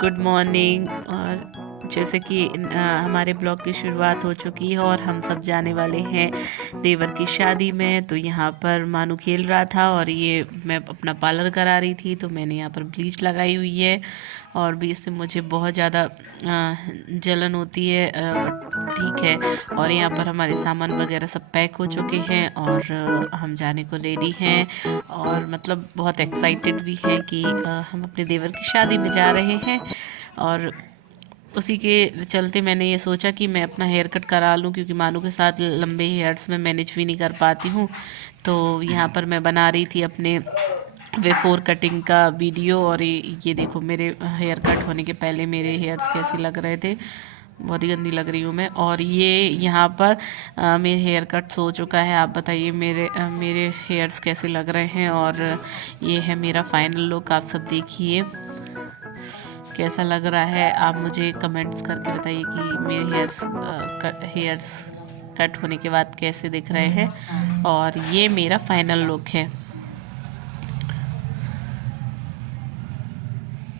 Good morning. और जैसे कि हमारे ब्लॉग की शुरुआत हो चुकी है और हम सब जाने वाले हैं देवर की शादी में। तो यहाँ पर मानू खेल रहा था और ये मैं अपना पार्लर करा रही थी, तो मैंने यहाँ पर ब्लीच लगाई हुई है और भी इससे मुझे बहुत ज़्यादा जलन होती है। ठीक है। और यहाँ पर हमारे सामान वगैरह सब पैक हो चुके हैं और हम जाने को रेडी हैं और मतलब बहुत एक्साइटेड भी हैं कि हम अपने देवर की शादी में जा रहे हैं। और उसी के चलते मैंने ये सोचा कि मैं अपना हेयर कट करा लूँ, क्योंकि मानू के साथ लंबे हेयर्स में मैनेज भी नहीं कर पाती हूँ। तो यहाँ पर मैं बना रही थी अपने वे 4 कटिंग का वीडियो और ये देखो मेरे हेयर कट होने के पहले मेरे हेयर्स कैसे लग रहे थे। बहुत ही गंदी लग रही हूँ मैं। और ये यहाँ पर मेरे हेयर कट हो चुका है। आप बताइए मेरे हेयर्स कैसे लग रहे हैं। और ये है मेरा फाइनल लुक, आप सब देखिए कैसा लग रहा है। आप मुझे कमेंट्स करके बताइए कि मेरे हेयर्स कट होने के बाद कैसे दिख रहे हैं। और ये मेरा फाइनल लुक है।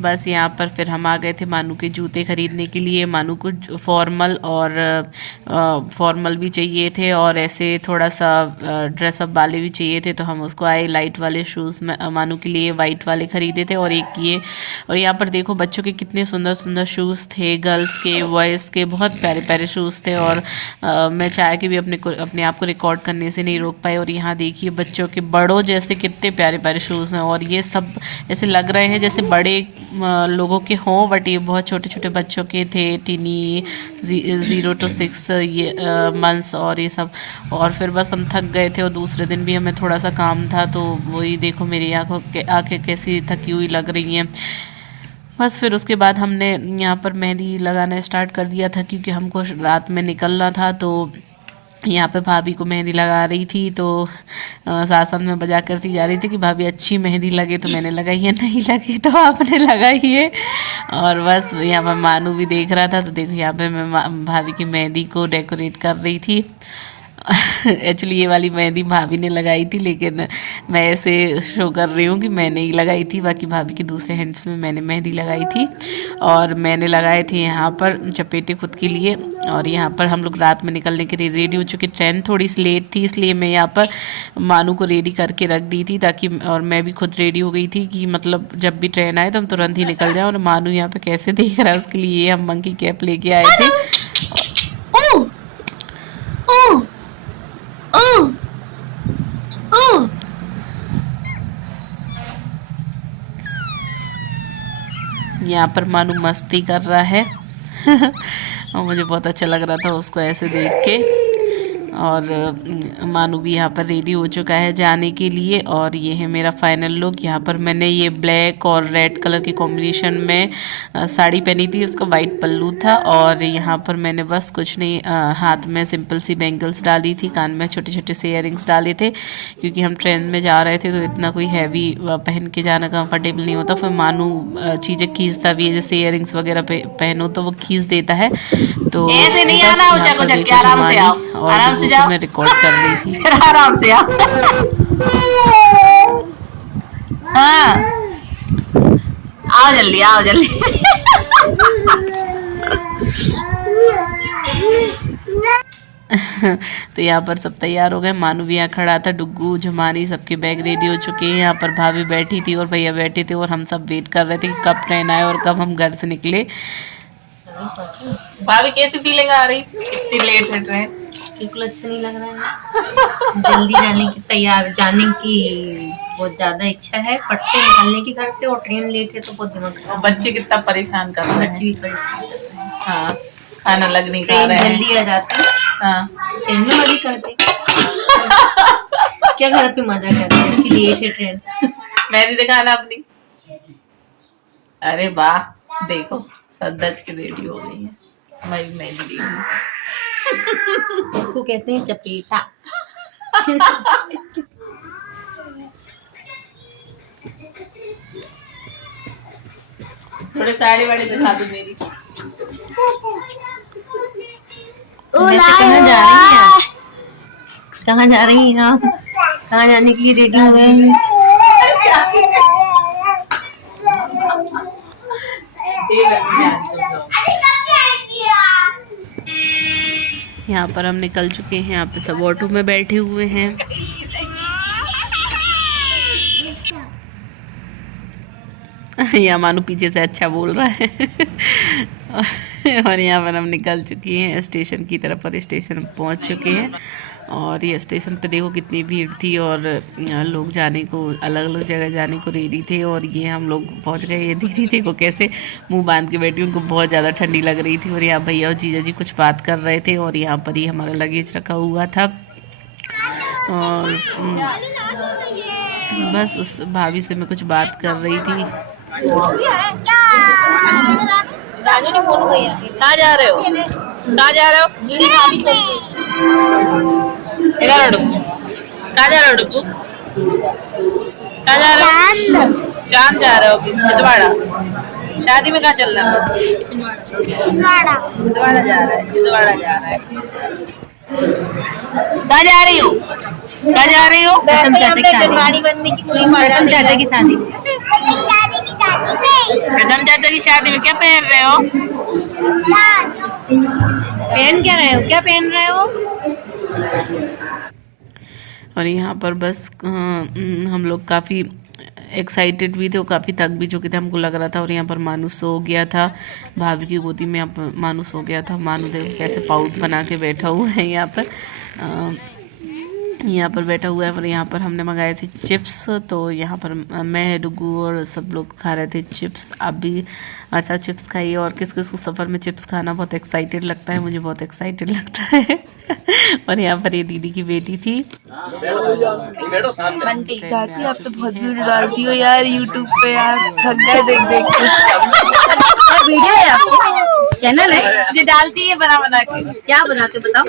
बस यहाँ पर फिर हम आ गए थे मानू के जूते ख़रीदने के लिए। मानू को फॉर्मल और फॉर्मल भी चाहिए थे और ऐसे थोड़ा सा ड्रेसअप वाले भी चाहिए थे। तो हम उसको आए लाइट वाले शूज़ में मानू के लिए वाइट वाले ख़रीदे थे और एक ये। और यहाँ पर देखो बच्चों के कितने सुंदर सुंदर शूज़ थे, गर्ल्स के बॉयज़ के बहुत प्यारे प्यारे शूज़ थे। और मैं चाह के भी अपने आप को रिकॉर्ड करने से नहीं रोक पाई। और यहाँ देखिए बच्चों के बड़ों जैसे कितने प्यारे प्यारे शूज़ हैं और ये सब ऐसे लग रहे हैं जैसे बड़े लोगों के हों, बट ये बहुत छोटे छोटे बच्चों के थे, टीनी 0 to 6 ये मंथ्स और ये सब। और फिर बस हम थक गए थे और दूसरे दिन भी हमें थोड़ा सा काम था, तो वही देखो मेरी आंखें कैसी थकी हुई लग रही हैं। बस फिर उसके बाद हमने यहाँ पर मेहंदी लगाना स्टार्ट कर दिया था, क्योंकि हमको रात में निकलना था। तो यहाँ पे भाभी को मेहंदी लगा रही थी, तो साथ साथ में बजा करती जा रही थी कि भाभी अच्छी मेहंदी लगे तो मैंने लगाई है, नहीं लगे तो आपने लगाई है। और बस यहाँ पर मानू भी देख रहा था। तो देखो यहाँ पे मैं भाभी की मेहंदी को डेकोरेट कर रही थी। एक्चुअली ये वाली मेहंदी भाभी ने लगाई थी, लेकिन मैं ऐसे शो कर रही हूँ कि मैंने ही लगाई थी। बाकी भाभी के दूसरे हैंड्स में मैंने मेहंदी लगाई थी और मैंने लगाए थे यहाँ पर चपेटे खुद के लिए। और यहाँ पर हम लोग रात में निकलने के लिए रेडी हो चुके। ट्रेन थोड़ी सी लेट थी, इसलिए मैं यहाँ पर मानू को रेडी करके रख दी थी ताकि, और मैं भी खुद रेडी हो गई थी कि मतलब जब भी ट्रेन आए तो हम तुरंत ही निकल जाएँ। और मानू यहाँ पर कैसे देख रहा है उसके लिए हम मंकी कैप लेके आए थे। यहाँ पर मानू मस्ती कर रहा है और मुझे बहुत अच्छा लग रहा था उसको ऐसे देख के। और मानू भी यहाँ पर रेडी हो चुका है जाने के लिए। और ये है मेरा फाइनल लुक। यहाँ पर मैंने ये ब्लैक और रेड कलर के कॉम्बिनेशन में साड़ी पहनी थी, उसका वाइट पल्लू था। और यहाँ पर मैंने बस कुछ नहीं, हाथ में सिंपल सी बैंगल्स डाली थी, कान में छोटे छोटे से इयरिंग्स डाले थे, क्योंकि हम ट्रेन में जा रहे थे तो इतना कोई हैवी पहन के जाना कंफर्टेबल नहीं होता। फिर मानू चीज़ें खींचता भी है, जैसे इयरिंग्स वगैरह पहनो तो वो खींच देता है। तो ऐसे नहीं आना, ऊंचा को झटके आराम से आओ, आराम से जाओ। मैं रिकॉर्ड कर रही थी। फिर आराम से आओ। हाँ आओ जल्दी, आओ जल्दी। तो यहाँ पर सब तैयार हो गए। मानू भी यहाँ खड़ा था, डुग्गू झुमारी सबके बैग रेडी हो चुके हैं। यहाँ पर भाभी बैठी थी और भैया बैठे थे और हम सब वेट कर रहे थे कि कब ट्रेन आए और कब हम घर से निकले। भाभी कैसी फीलिंग आ रही, कितनी लेट है ट्रेन? बिल्कुल अच्छा नहीं लग रहा है। जल्दी जाने की जाने की बहुत ज्यादा इच्छा है, फट से निकलने की घर से, और ट्रेन लेट है तो बहुत दिमाग खराब। बच्चे कितना परेशान कर रहे हैं। बच्चे भी परेशान कर रहे हैं। हाँ, खाना लग नहीं खा रहे हैं। जल्दी आ जाती। हाँ, ट्रेन में मजे करते क्या घर पे मजा करते हैं कि लेट है ट्रेन। मेहंदी दिखाना अपनी। अरे वाह, देखो सज के रेडी हो गई है। मैं भी मेहंदी दी हूँ। इसको कहते हैं चपेटा। थोड़े साड़ी वाड़ी दिखा दो मेरी। कहाँ जा रही हैं आप? कहाँ जा रही हैं आप? कहाँ जाने के लिए रेडी हुए हैं? यहाँ पर हम निकल चुके हैं, यहाँ पे सब ऑटो में बैठे हुए हैं। यहाँ मानू पीछे से अच्छा बोल रहा है। और यहाँ पर हम निकल चुके हैं स्टेशन की तरफ और स्टेशन पहुँच चुके हैं। और ये स्टेशन पे देखो कितनी भीड़ थी और लोग जाने को अलग अलग जगह जाने को रेडी थे। और ये हम लोग पहुँच गए। ये दीदी देखो कैसे मुंह बांध के बैठी, उनको बहुत ज़्यादा ठंडी लग रही थी। और यहाँ भैया और जीजा जी कुछ बात कर रहे थे और यहाँ पर ही हमारा लगेज रखा हुआ था। और बस उस भाभी से मैं कुछ बात कर रही थी। कहाँ जा रहे हो? कहाँ जा रहे हो? इधर डुकू। कहाँ जा रहे हो डुकू? कहाँ जा रहे हो? चांद जा रहे हो कि छिंदवाड़ा? शादी में कहाँ चल रहा है? छिंदवाड़ा जा रहा है। छिंदवाड़ा जा रहा है। कहाँ जा रही हो? कहाँ जा रही हो? गाड़ी बनने की पूरी चाचा की शादी में। कसम चाचा की शादी में क्या पहन रहे हो? पहन क्या रहे हो? क्या पहन रहे हो? और यहाँ पर बस हम लोग काफ़ी एक्साइटेड भी थे और काफ़ी थक भी चुके थे, हमको लग रहा था। और यहाँ पर मानू सो गया था भाभी की गोदी में। यहाँ पर मानू सो गया था। मानू देखो कैसे पाउच बना के बैठा हुआ है यहाँ पर बैठा हुआ है। और यहाँ पर हमने मंगाए थे चिप्स। तो यहाँ पर मैं डुगू और सब लोग खा रहे थे चिप्स। आप भी हमारे साथ चिप्स खाइए। और किस किस को सफ़र में चिप्स खाना बहुत एक्साइटेड लगता है, मुझे बहुत एक्साइटेड लगता है। और यहाँ पर ये दीदी की बेटी थी। चाची आप तो बहुत वीडियो डालती हो यार यूट्यूब पे यार, थक गए देख देख के। वीडियो है आपको? चैनल है ये डालती है बना बना के। क्या बनाते बताओ?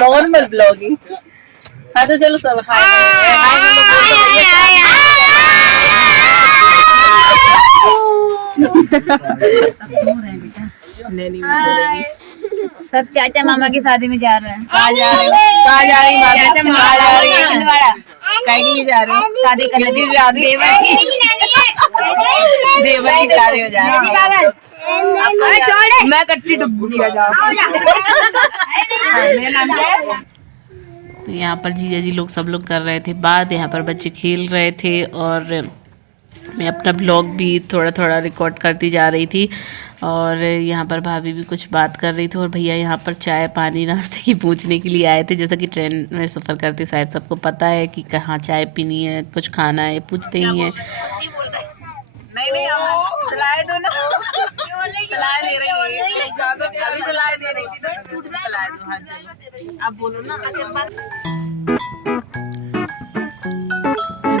Normal blogging. हाँ तो चलो सब हाय सब चाचा मामा की शादी में जा रहे हैं। कहाँ जा रहे हो? कहाँ जा रही माता? कहाँ जा रही है? छिंदवाड़ा कहीं नहीं जा रहे हो? शादी करने किसकी शादी? देवर की शादी हो जा रही है। मैं कट्टी डुब्बू लिया जाओ। मेरा नाम क्या है? तो यहाँ पर जीजा जी लोग सब लोग कर रहे थे बात, यहाँ पर बच्चे खेल रहे थे। और मैं अपना ब्लॉग भी थोड़ा थोड़ा रिकॉर्ड करती जा रही थी। और यहाँ पर भाभी भी कुछ बात कर रही थी। और भैया यहाँ पर चाय पानी नाश्ते की पूछने के लिए आए थे। जैसा कि ट्रेन में सफ़र करते शायद सबको पता है कि कहाँ चाय पीनी है, कुछ खाना है, पूछते ही हैं। नहीं सलाह दो ना। सलाह दे रही है। अभी सलाह दे रही थी ना। सलाह दो। हाँ चलो आप बोलो ना।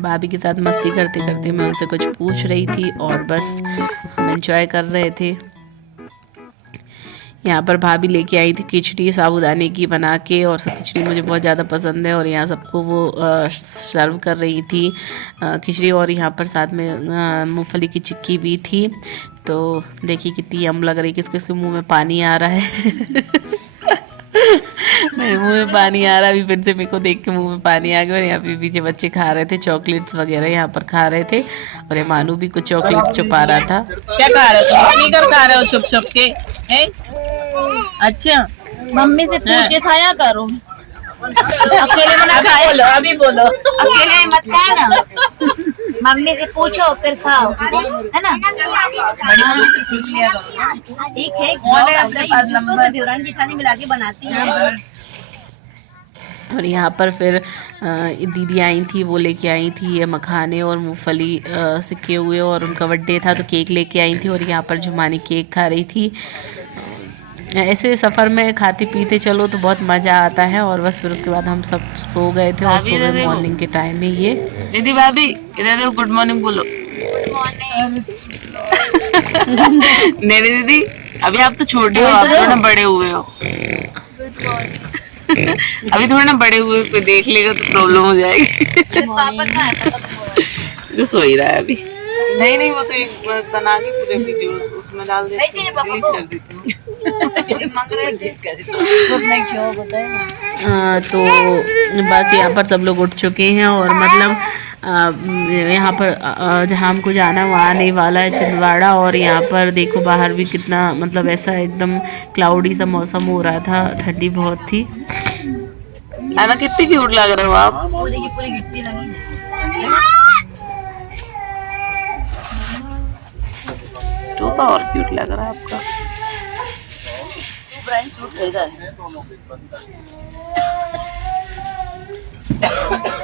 भाभी के साथ मस्ती करते करते मैं उनसे कुछ पूछ रही थी और बस हम एंजॉय कर रहे थे। यहाँ पर भाभी लेके आई थी खिचड़ी साबूदाने की बना के। और सब खिचड़ी मुझे बहुत ज़्यादा पसंद है। और यहाँ सबको वो सर्व कर रही थी खिचड़ी। और यहाँ पर साथ में मूंगफली की चिक्की भी थी। तो देखिए कितनी यम लग रही, किस किस के मुँह में पानी आ रहा है। मेरे मुंह में पानी आ रहा है अभी फिर से, मेरे को देख के मुंह में पानी आ गया। और यहाँ पे पीछे बच्चे खा रहे थे चॉकलेट्स वगैरह, यहाँ पर खा रहे थे। और ये मानू भी कुछ चॉकलेट्स छुपा रहा था। क्या खा रहे हो? स्नीकर खा रहे हो छुप छुप के? हैं? अच्छा मम्मी से पूछ के खाया करो, अकेले में ना खाए। बोलो अभी बोलो। अकेले में मत खाए ना, मम्मी से पूछो फिर खाओ, है ना? बड़ी मम्मी से पूछ लिया करो। ठीक है, अपने पास नंबर देवरानी जेठानी मिला के बनाती है। और यहाँ पर फिर दीदी आई थी, वो लेके आई थी ये मखाने और मूंगफली सिके हुए। और उनका बर्थडे था तो केक लेके आई थी। और यहाँ पर जुमानी केक खा रही थी। ऐसे सफ़र में खाते पीते चलो तो बहुत मज़ा आता है। और बस फिर उसके बाद हम सब सो गए थे। और सुबह मॉर्निंग के टाइम में ये दीदी भाभी इधर देखो, गुड मॉर्निंग बोलो। नहीं दीदी अभी आप तो छोटे हो, आप थोड़ा बड़े हुए हो। अभी थोड़ा ना बड़े हुए, कोई देख लेगा तो प्रॉब्लम हो जाएगी। पापा का है, जो सो ही रहा है अभी। नहीं वो तो एक बना के पूरे वीडियो उसमें डाल देते हैं, नहीं पापा को मांग रहे थे। तो बस यहाँ पर सब लोग उठ चुके हैं। और मतलब यहाँ पर जहाँ हमको जाना वहाँ आने वाला है छिंदवाड़ा। और यहाँ पर देखो बाहर भी कितना मतलब ऐसा एकदम क्लाउडी सा मौसम हो रहा था, ठंडी बहुत थी। है ना, कितनी क्यूट लग रहे हो आप। पूरी की पूरी गिट्टी लगी टोपा और क्यूट लग रहा है आपका।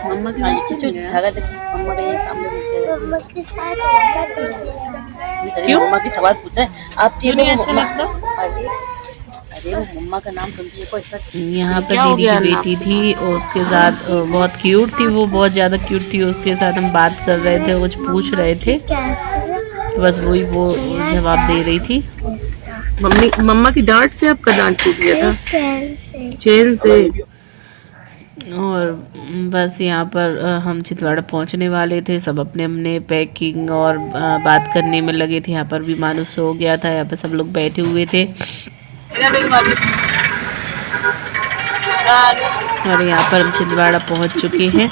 मम्मा की क्यों? मम्मा की सवाल पूछा है आप क्यों नहीं अच्छा लगता? अरे वो मम्मा का नाम सुनती है कोई यहाँ पर क्या हो दीदी गया की ना? बेटी थी और उसके साथ बहुत क्यूट थी वो, बहुत ज़्यादा क्यूट थी। उसके साथ हम बात कर रहे थे, कुछ पूछ रहे थे, बस वही वो जवाब दे रही थी। मम्मा की डांट से आपका दांत टूट गया था? चेन से। और बस यहाँ पर हम छिंदवाड़ा पहुँचने वाले थे, सब अपने अपने पैकिंग और बात करने में लगे थे। यहाँ पर भी मानुस सो गया था, यहाँ पर सब लोग बैठे हुए थे। और यहाँ पर हम छिंदवाड़ा पहुँच चुके हैं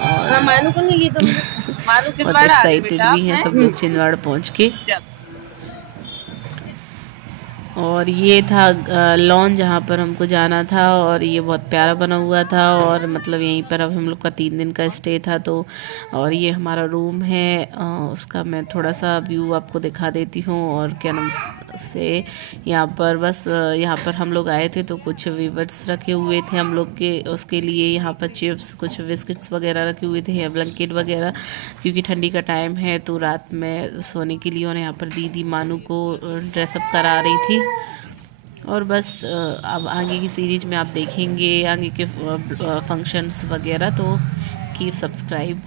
और मानू को नहीं ली तुम? मानू बहुत छिंदवाड़ा आ गई एक्साइटेड बेटा, भी हैं हैं? सब लोग छिंदवाड़ा पहुँच के। चल। और ये था लॉन जहाँ पर हमको जाना था और ये बहुत प्यारा बना हुआ था। और मतलब यहीं पर अब हम लोग का 3 दिन का स्टे था। तो और ये हमारा रूम है, उसका मैं थोड़ा सा व्यू आपको दिखा देती हूँ। और क्या नाम से यहाँ पर बस यहाँ पर हम लोग आए थे तो कुछ वीवर्स रखे हुए थे हम लोग के, उसके लिए यहाँ पर चिप्स, कुछ बिस्किट्स वगैरह रखे हुए थे, ब्लैंकेट वगैरह, क्योंकि ठंडी का टाइम है तो रात में सोने के लिए। और यहाँ पर दीदी मानू को ड्रेसअप करा रही थी। और बस अब आगे की सीरीज में आप देखेंगे आगे के फंक्शंस वगैरह, तो कीप सब्सक्राइब।